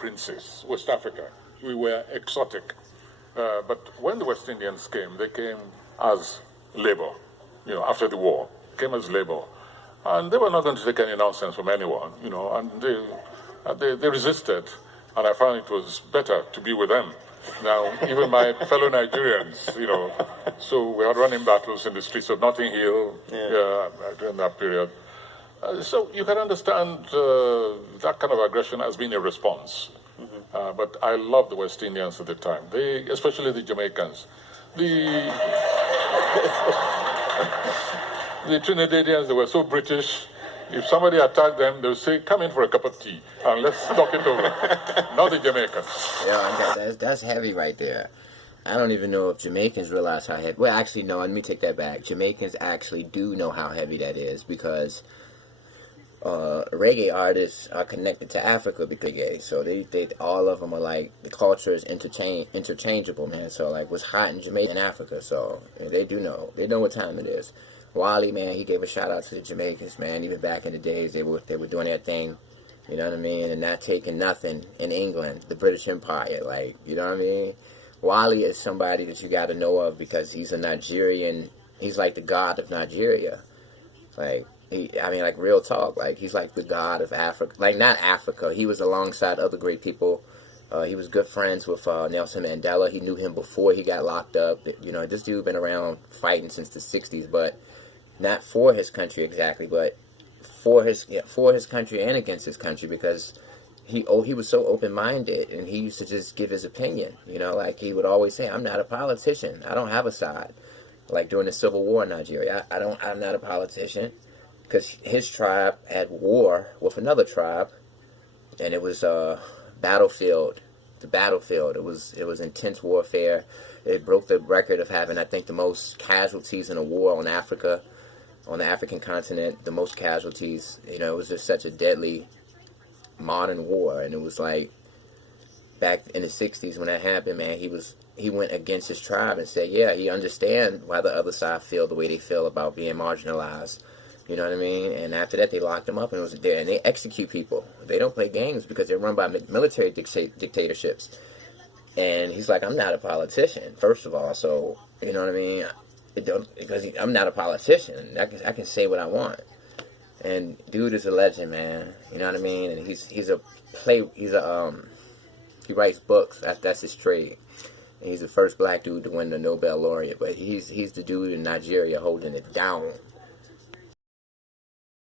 princes, West Africa. We were exotic. But when the West Indians came, they came as labor, after the war, came as labor. And they were not going to take any nonsense from anyone, and they resisted. And I found it was better to be with them. Now, even my fellow Nigerians, so we had running battles in the streets of Notting Hill during that period. So you can understand that kind of aggression as being a response. But I loved the West Indians at the time, especially the Jamaicans. The Trinidadians, they were so British. If somebody attacked them, they would say, come in for a cup of tea and let's talk it over. Not the Jamaicans. Yeah, that's heavy right there. I don't even know if Jamaicans realize how heavy. Well, actually, no, let me take that back. Jamaicans actually do know how heavy that is because reggae artists are connected to Africa because reggae. So they all of them are like, the culture is interchangeable, man. So like what's hot in Jamaica and Africa. So they do know. They know what time it is. Wally, man, he gave a shout out to the Jamaicans, man. Even back in the days, they were doing their thing, you know what I mean, and not taking nothing in England, the British Empire, like, you know what I mean. Wally is somebody that you got to know of because he's a Nigerian. He's like the god of Nigeria, like like real talk, like he's like the god of Africa, like not Africa. He was alongside other great people. He was good friends with Nelson Mandela. He knew him before he got locked up. This dude been around fighting since the '60s, but not for his country exactly, but for his country and against his country because he was so open-minded and he used to just give his opinion. Like he would always say, "I'm not a politician. I don't have a side." Like during the Civil War in Nigeria, I'm not a politician because his tribe had war with another tribe, and it was battlefield. The battlefield. It was intense warfare. It broke the record of having, I think, the most casualties in a war on Africa. On the African continent, the most casualties. It was just such a deadly modern war, and it was like back in the '60s when that happened, man. He went against his tribe and said, yeah, he understands why the other side feel the way they feel about being marginalized. You know what I mean? And after that, they locked him up, and it was there. And they execute people. They don't play games because they're run by military dictatorships. And he's like, I'm not a politician, first of all. So you know what I mean? Because I'm not a politician. I can say what I want. And dude is a legend, man. You know what I mean? And he writes books. That's his trade. And he's the first black dude to win the Nobel laureate. But he's the dude in Nigeria holding it down.